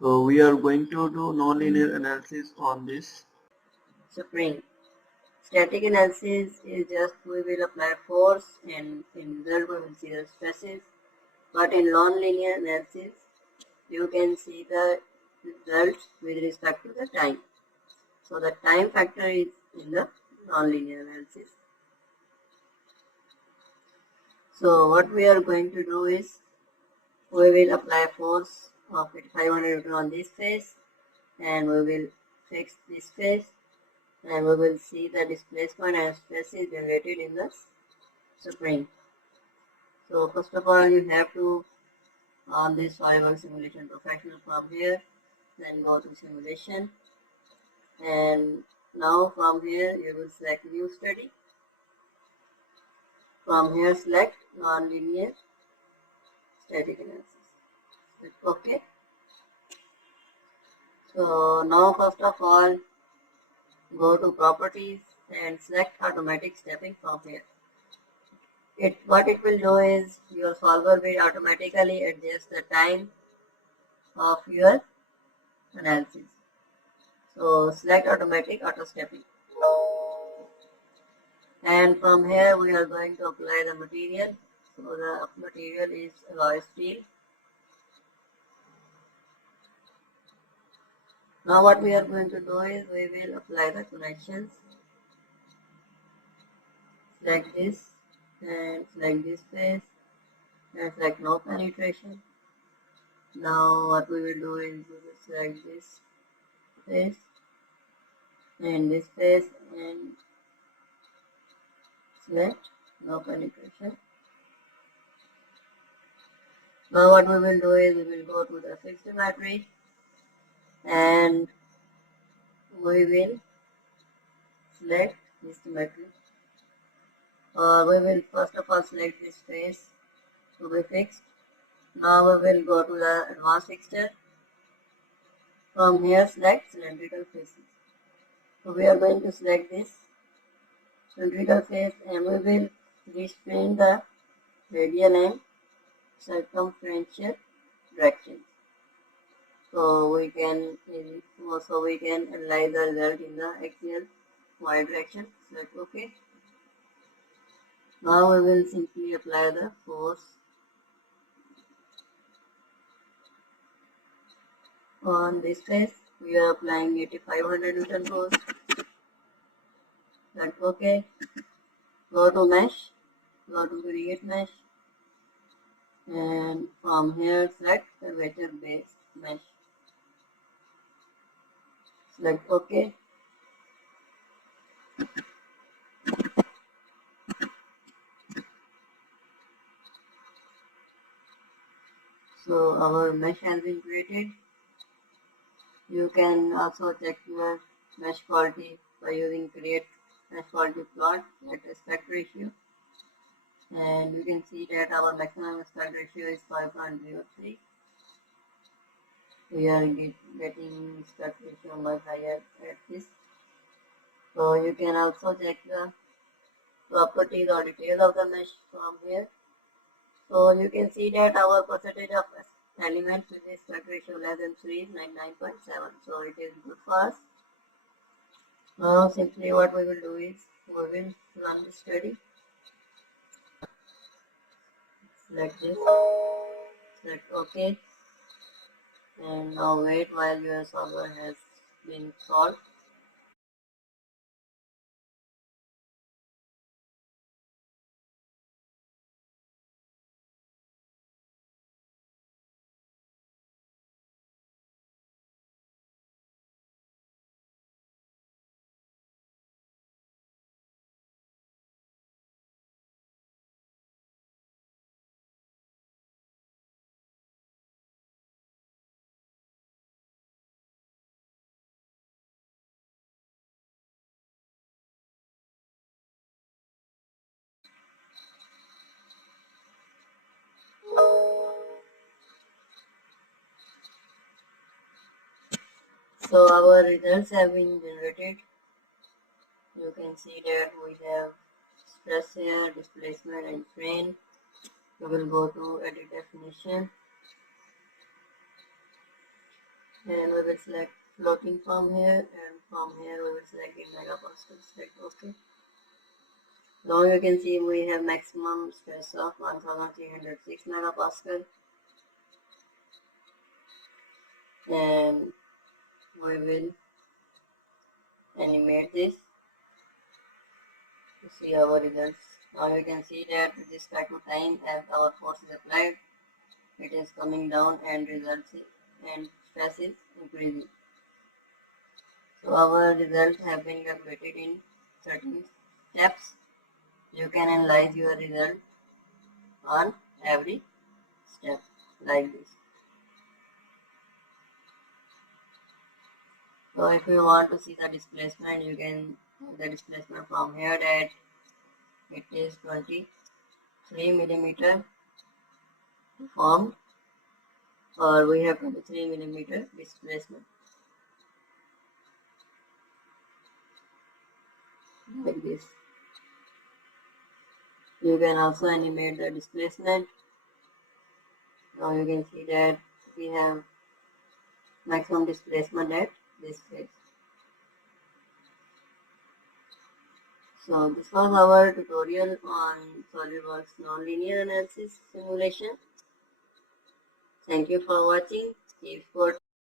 So we are going to do nonlinear analysis on this. Spring. Static analysis is just we will apply force and in result we will see the stresses. But in non-linear analysis, you can see the results with respect to the time. So the time factor is in the non-linear analysis. So what we are going to do is we will apply force of 500 Newton on this face and we will fix this face and we will see the displacement and stress is generated in the spring. So first of all you have to on this SolidWorks simulation professional from here, then go to simulation and now from here you will select new study. From here select non-linear static analysis. Click OK. So now first of all go to properties and select automatic stepping from here. What it will do is your solver will automatically adjust the time of your analysis. So select automatic auto stepping. And from here we are going to apply the material. So the material is alloy steel. Now what we are going to do is we will apply the connections. Select this and select this face and select no penetration. Now what we will do is we will select this face and this face and select no penetration. Now what we will do is we will go to the fixed geometry and we will select this geometry. We will first of all select this face to be fixed. Now we will go to the advanced fixture. From here select cylindrical faces. So we are going to select this cylindrical face and we will restrain the radial and circumferential directions. So we can analyze the result in the axial y direction. Select OK. Now we will simply apply the force on this face. We are applying 8500 Newton force. Select OK. Go to mesh. Go to create mesh. And from here select curvature based mesh. Select OK. So our mesh has been created. You can also check your mesh quality by using create mesh quality plot at aspect ratio. And you can see that our maximum aspect ratio is 5.03. We are getting aspect ratio much higher at this. So you can also check the properties or details of the mesh from here. So you can see that our percentage of elements with aspect ratio less than 3 is 99.7. So it is good for us. Now simply what we will do is we will run the study. Select this, select OK, and now wait while your solver has been solved. So our results have been generated. You can see that we have stress here, displacement and strain. We will go to edit definition. and we will select floating from here, and from here we will select in megapascal. Select OK. Now you can see we have maximum stress of 1306 megapascal, and we will animate this to see our results. Now you can see that with respect to time, as our force is applied, it is coming down and results and stress is increasing. So our results have been calculated in certain steps. You can analyze your result on every step like this. So if you want to see the displacement, you can have the displacement from here that it is 23 millimeter formed, or we have 23 millimeter displacement like this. You can also animate the displacement. Now you can see that we have maximum displacement at this phase. So this was our tutorial on SolidWorks nonlinear analysis simulation. Thank you for watching. Keep